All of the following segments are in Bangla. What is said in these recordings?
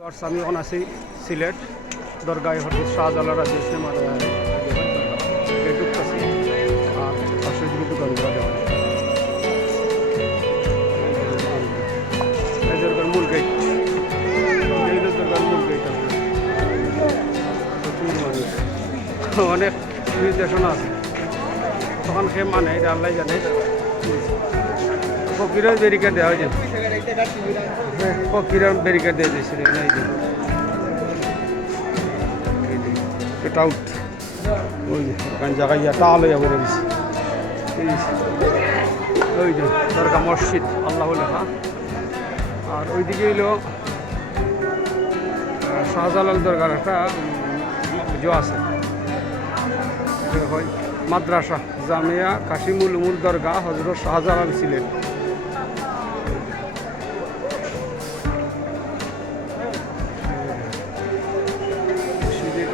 আমি এখন আছি সিলেট দরগায় হঠাৎ শাহজালাল রাজ্যের সিনেমার ঢুকতেছি আর পাশে দিকে দোকানগুলো দেওয়া এই দরগার মূল গেট এই দরগার মূল গেট প্রচুর মানুষ অনেক নির্দেশনা আছে তখন সে মানে এটা আল্লাহ জানে ফকিরের ব্যারিকেড দেওয়া হয়েছে ফকিরের ব্যারিকেড দিয়ে দিয়েছিল এই যে এটা আউট ওই যে ওখানে জায়গায় টাল হয়ে বেড়ে দিচ্ছে ওই যে দরগা মসজিদ আল্লাহ লেখা আর ওইদিকে হইল শাহজালাল দরগার একটা জো আছে হয় মাদ্রাসা জামিয়া কাশিমুল উমুল দরগা হজরত শাহজালাল ছিলেন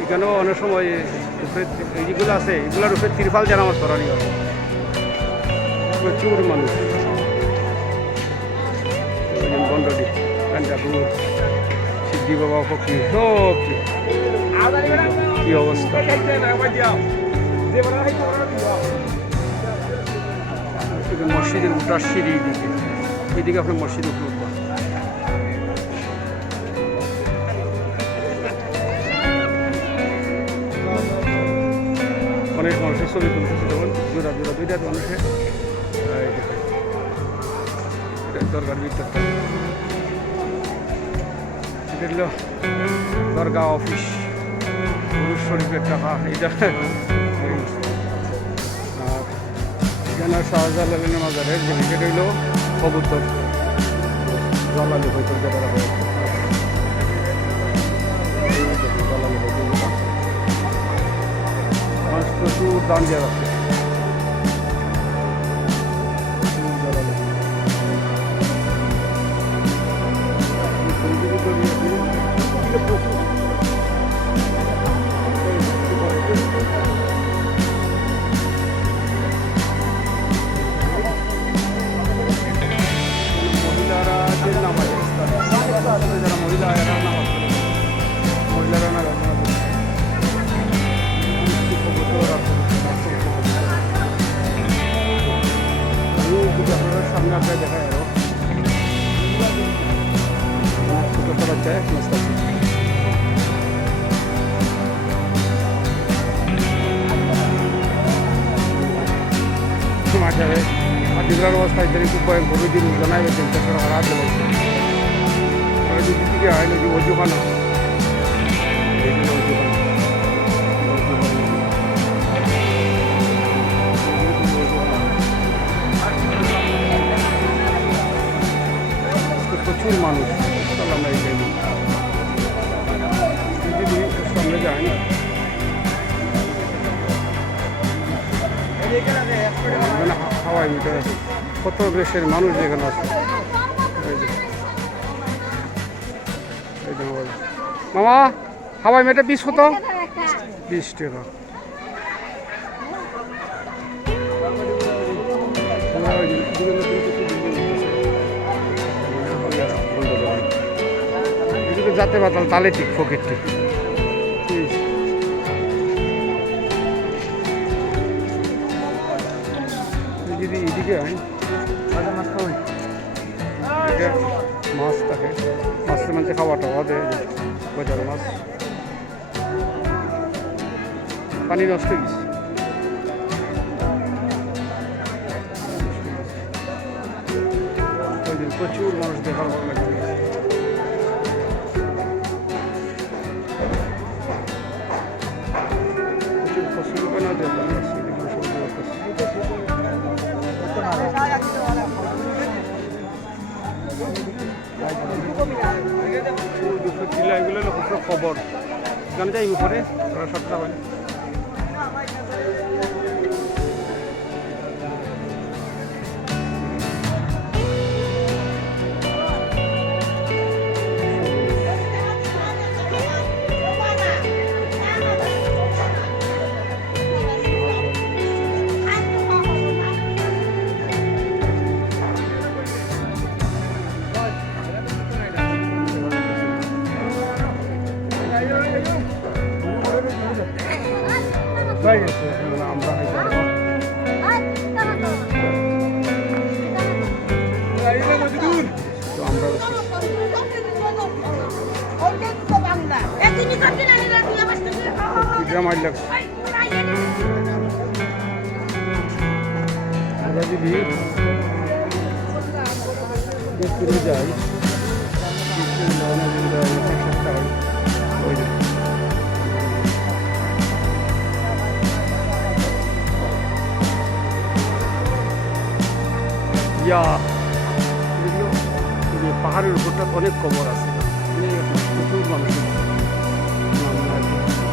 এখানেও অনেক সময় এইগুলো আছে এগুলোর উপরে তিরপাল যেন আমার সরানি হয় প্রচুর মানুষ বন্ডটি কাঞ্জাপুর সিদ্ধি বাবা ফকির সব কি অবস্থা মসজিদের উঠার সিঁড়ি দিকে এইদিকে আপনার মসজিদ উঠে উঠবা অনেক মানুষের ছবি তুলতেছে তখন জোড়া জোড়া দুইটা মানুষের দরগার ভিতরটা এটা হলো দরগা অফিস পুরুষ শরীফের টাকা এইটা আর এখানে শাহজালালের মাজারের যে এটা হইল কবুতর জালালি হয়তো যেটা জালালি হয়তো মানুষ প্রচুর দাম দিয়ে রাখছে মহিলারা যে নামাজ যারা মহিলা এরা নামাজ মহিলারা না সামনে আপনার দেখা আরো ছোটো করা যায় মাঠে আদিগ্রার অবস্থায় যদি খুব ভয়ঙ্কর দিন জানাইবে চিন্তা করা হারাতে লাগছে যদি দিকে হয় নাকি অজুখানা এইগুলো অজুখানা প্রচুর মানুষ আমরা এই যদি সামনে যাই না হাওয়াই মিটার কত দেশের মানুষ যেখানে আছে মামা হাওয়াই মিটার 20 কত 20 টাকা যাতে পাতাল তালে ঠিক ফকিরটি যদি এদিকে হয় মাছ থাকে মাছের মাঝে খাওয়া টাওয়া দেয় বাজার মাছ পানি নষ্ট হয়ে গেছে ওই দিন প্রচুর মানুষ দেখার ভালো লাগে প্রচুর ফসল কেনা দেয় এগুলো খবর জানা যায় উপরে সবটা হয় আমরা খাইতে পারবো। তো আমরা মাইল লাগছে আমরা যদি ফিরে যাই পাহাড়ের উপরটা অনেক কবর আছে, প্রচুর মানুষের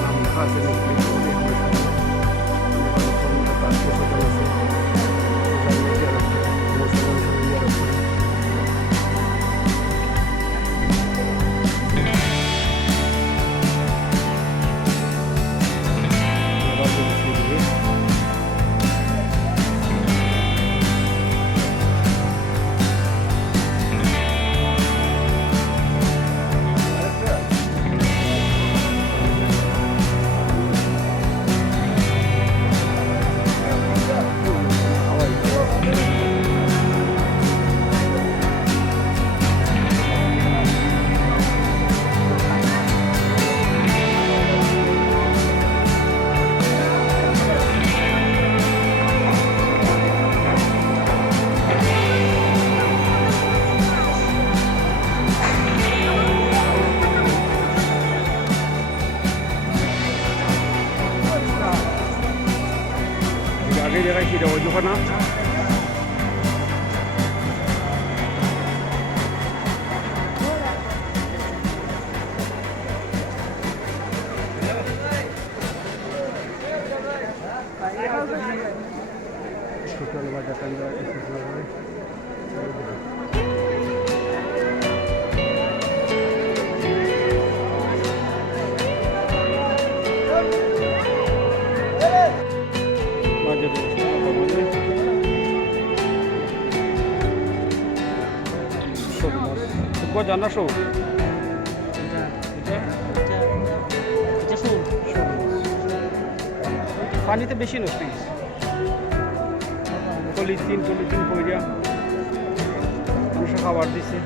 নাম লেখা আছে। আগে জায়গায় কি দেবো যখন ছোটল বাজার জানা সব পানিতে বেশি নষ্ট হয়েছে, পলিথিন পইরা মানুষের খাবার দিছে।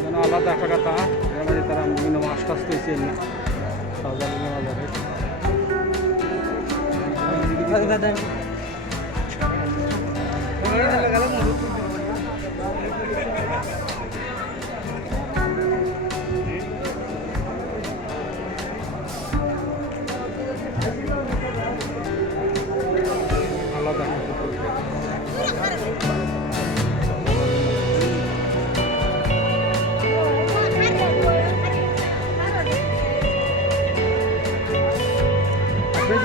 যেন আলাদা একটা কথা এর মধ্যে তারা বিভিন্ন মাছ টাছ পেয়েছে না আলাদা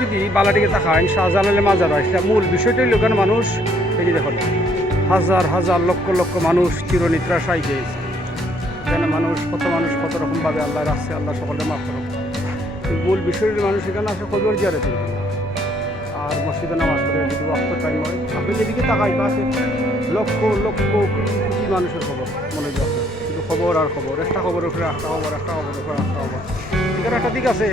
যদি বালাটিকে তাকান শাহজালালের মাজার হয়, সেটা মূল বিষয়টাই লোকের মানুষ এই যে দেখুন হাজার হাজার লক্ষ লক্ষ মানুষ চিরনিদ্রাশায় গিয়েছে। এখানে মানুষ কত রকমভাবে আল্লাহ রাখছে, আল্লাহ সকলের মাফ করুক। মূল বিষয়ের মানুষ এখানে আসে কবর জিয়ারত করে আর মসজিদে নামাজ পড়ে যদি ওয়াক্ত টাইম হয়। আপনি যেদিকে তাকাই পাশে লক্ষ লক্ষ কোটি মানুষের খবর মনে যাবে, শুধু খবর আর খবর, একটা খবরের উপরে একটা খবর, একটা খবরের উপরে একটা খবর। এখানে একটা দিক আছে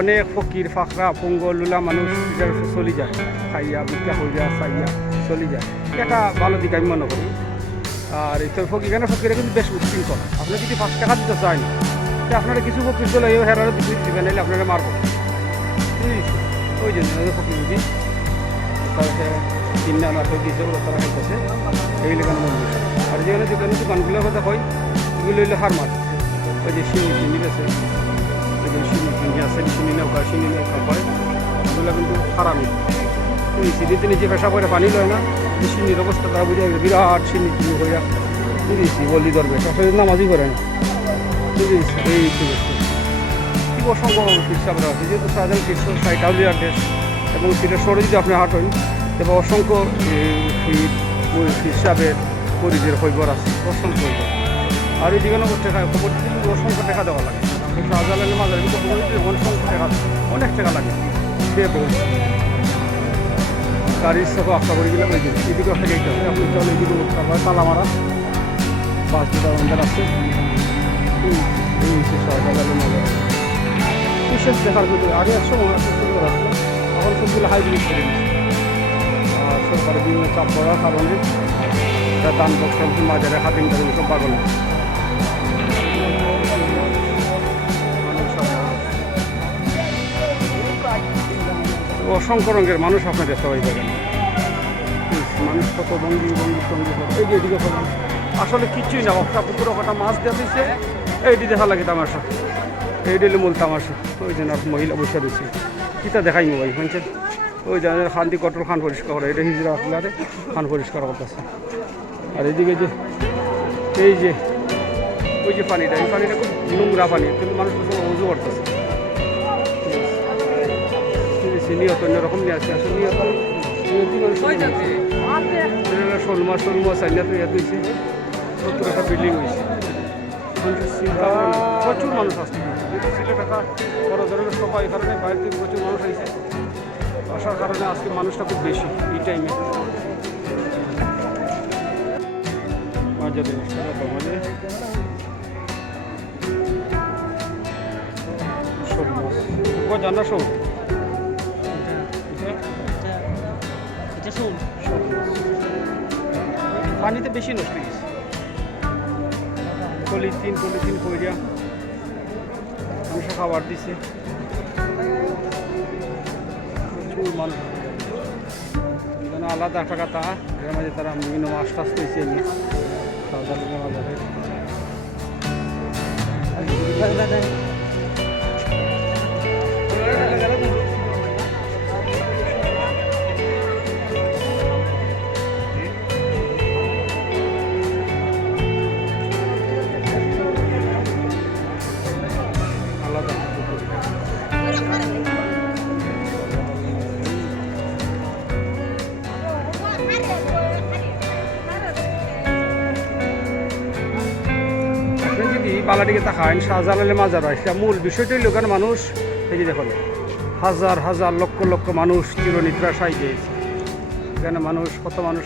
অনেক ফকির ফাঁকরা পঙ্গল লুলা মানুষ এটার চলি যায়, খাইয়া ভিক্ষা হইয়া চাইয়া চলি যায়, এটা ভালো দিক আমি মনে করি। আর এই তো এখানে ফকিরা কিন্তু বেশ উচ্ছৃঙ্খল। আপনি যদি 5 টাকা দিতে চান তো আপনারা কিছু ফকির চলে হেরারও দিবেন, নাইলে আপনারা মারবো। ওই জন্য ফকির বুঝি তাদেরকে 3 না 8 দিয়েছে বলে তারা খাইতেছে, এইগুলো কেন মন্দির। আর যেখানে দোকানগুলোর কথা কই এগুলো হইলে হার মারছে। ওই যে চিনি বেছে চিনি আছে, চিনি নৌকা হয়, এগুলো কিন্তু হারামি। সিঁড়িতে নিচে পেশা করে পানি লয় না, চিনির অবস্থা তারা বুঝে বিরাট চিনি হইয়া বুঝেছি বলি ধরবে, আসলে নামাজই করে না বুঝেছি। এই কি অসম্ভব হিসাবরা আছে, যেহেতু সাধারণ 60,000 দেশ এবং সেটা সরে যদি আপনি হাঁটেন তবে অসংখ্য হিসাবের পরিচয়ের খবর আছে, অসংখ্য খবর। আর ওই যেখানে খবর দিতে কিন্তু অসংখ্য টাকা দেওয়া লাগে। শাহজালালের মাজারে কিন্তু অসংখ্য টাকা, অনেক টাকা লাগে। সে বলছে গাড়ির সহ আশা করে গেলাম এই দিন এদিকে একটা গেট আছে, আপনি চলে এদিকে তালা মারা 5 মিটার অন্ধার আছে। এই হচ্ছে শাহজালালের মাজার। বিশেষ দেখার মতো আগে এক সময় এত সুন্দর আসলো, এখন সবগুলো হাইব্রিড করে দিচ্ছে। আর সরকারের বিভিন্ন চাপ পড়ার কারণে দান বক্স মাজারে হাতিম টাতিম সব পাগল। অসংখ্য রঙের মানুষ আপনাদের সবাই দেখেন, মানুষ কত ভঙ্গি ভঙ্গি সঙ্গী এই যে এদিকে ফেলাম আসলে কিচ্ছুই না, একটা পুকুর একটা মাছ দেওয়া দিচ্ছে, এইটি দেখা লাগে তামাশা, এইটি হলো মূল তামাশা। ওই জন্য মহিলা বসে দিচ্ছে কিতা দেখাই মোবাইল শুনছেন, ওই জনের খান্তি কটল খান পরিষ্কার করে, এটা হিজড়া আসলে খান পরিষ্কার করতেছে। আর এইদিকে যে এই যে ওই যে পানিটা, এই পানিটা খুব নোংরা পানি, কিন্তু মানুষ সব উজু করতেছে। নিয়ত অন্যরকম নিয়ে আসছে, আসলে নিয়ত শোল মাছ আইনা তো ইয়াত হয়েছে, নতুন একটা বিল্ডিং হয়েছে, প্রচুর মানুষ আসছে। সিলেট একটা বড় ধরনের সভা, এই কারণে বাইরে থেকে প্রচুর মানুষ আইছে, আসার কারণে আজকে মানুষটা খুব বেশি এই টাইমে। শোল মাছ জানা শোল পানিতে বেশি নষ্ট হয়েছে, পলিথিন কইরা মানুষ খাবার দিছে, প্রচুর মানুষ আলাদা একটা কথা। এর মাঝে তারা বিভিন্ন মাছ টাছ পেয়েছে আমি শাহজালালের মাজারে। বালাটিকে তাকান শাহজালালের মাজার হয়, সেটা মূল বিষয়টি হইল কারণ মানুষ এই যে দেখুন হাজার হাজার লক্ষ লক্ষ মানুষ চিরনিদ্রাশায় গিয়েছে। এখানে মানুষ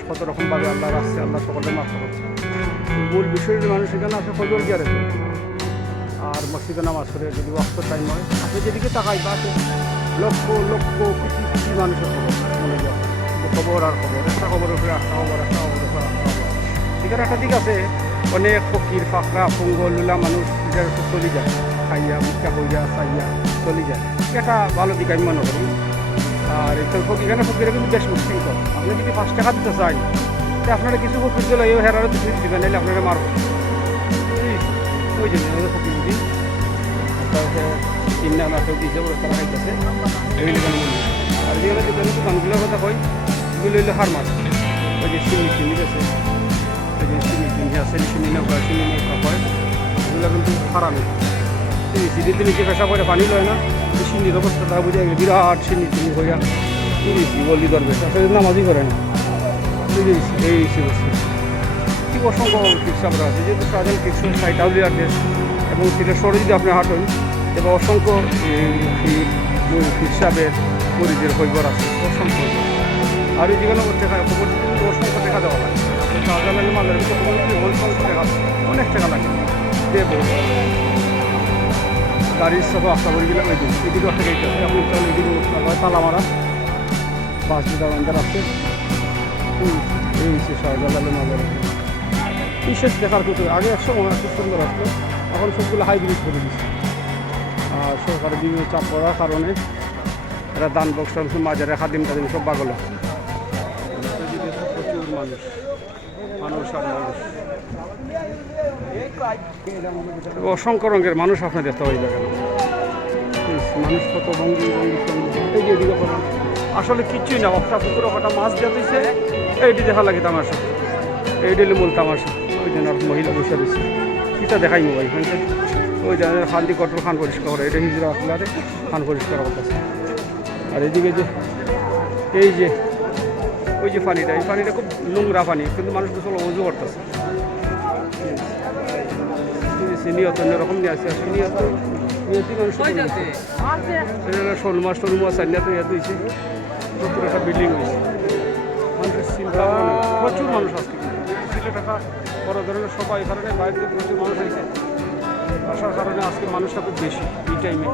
কত রকমভাবে আল্লাহ আসছে, আল্লাহ সকলে মাফ করছে। মূল বিষয়টি মানুষ এখানে আসে ফজল গিয়ে রেখে আর মসজিদে নামাজ পড়ে যদি ওয়াক্ত টাইম হয়, আপনি যেদিকে তাকাই পাশে লক্ষ লক্ষ কোটি মানুষের খবর মনে যায়, খবর আর খবর, একটা খবরের উপরে একটা খবর, একটা খবরের উপরে একটা খবর। এখানে একটা দিক আছে, অনেক ফকির ফাঁকরা পঙ্গ লুলা মানুষ চলে যায়, খাইয়া ভিক্ষা কইয়া চাইয়া চলে যায়, এটা ভালো দিক আমি মনে করি। আর এখানে ফকিরা কিন্তু বেশ মুশকিল কর, আপনি যদি 5 টাকা দিতে চাই তো আপনারা কিছু ফকির দিলে এই হেরারও কিছু দিবেন, নাহলে আপনারা মারব। ওই জন্য ফকির যদি চিন্তা না কেউ দিয়েছে ওরা তারা খাইতেছে এইগুলো কেন মনে। আর যেগুলো দোকানগুলোর কথা কই, এগুলো হইলো হার মাছ, ওই যে চিনি গেছে, চিনি নৌকা হয়, এগুলো কিন্তু হারামি চিনি নিচে পেশা করে পানি লয় না, সিন্নির অবস্থাটা বুঝে গেলে বিরাট সিন্নি হইয়া বলি ধরবে, আসলে নামাজই করে না। এই বস্তু কি অসংখ্য কৃষকরা আছে, যেহেতু সাধারণ কৃষক সাইটাউলিয়ার দেশ এবং সিলেট শহরে যদি আপনি হাঁটেন এবার অসংখ্য হিসাবের পরিচয়ের হৈবর আছে, অসংখ্য। আর এই যেখানে অসংখ্য দেখা দেওয়া লাগে, শাহজালালের মাজারে অসংখ্য টাকা, অনেক টাকা লাগে দেব। গাড়ির সব আশা করি গেলে ওই দিন এদিকে একটা গেট আছে, আপনি চল এদিকে তালা মারা বাস বিদার আছে। এই হচ্ছে শাহজালালের মাজারে। বিশেষ দেখার মতো আগে এক সময় খুব সুন্দর আসলো, এখন সবগুলো হাইব্রিড করে দিচ্ছে। আর সরকারের বিভিন্ন চাপ পড়ার কারণে এরা দান বক্স মাজারে হাতিম টাতিম সব পাগল। প্রচুর মানুষ আর মানুষ, অসংখ্য রঙের মানুষ আপনাদের সবাই দেখেন, মানুষ কত ভঙ্গি সঙ্গী এই যে এদিকে ফেলাম আসলে কিচ্ছুই না, একটা পুকুর একটা মাছ দেওয়া দিচ্ছে, এইটি দেখা লাগে তামাশা, এইটি হলো মূল তামাশা। ওই জন্য মহিলা বসে দিচ্ছে কিতা দেখাই মোবাইল শুনছেন, ওই জনের খান্তি কটল খান পরিষ্কার করে, এটা হিজড়া আসলে খান পরিষ্কার করতেছে। আর এদিকে যে এই যে ওই যে পানিটা, এই পানিটা খুব নোংরা পানি, কিন্তু মানুষ সব উজু করতেছে। নিয়ত অন্যরকম নিয়ে আসছে, আসলে নিয়তি মানুষ শোল মাছ আইনা তো ইয়াত হয়েছে, নতুন একটা বিল্ডিং হয়েছে, মানুষের চিন্তা প্রচুর মানুষ আসছে। সিলেট একটা বড় ধরনের সভা, এই কারণে বাইরে থেকে প্রচুর মানুষ হয়েছে, আসার কারণে আজকে মানুষটা খুব বেশি এই টাইমে।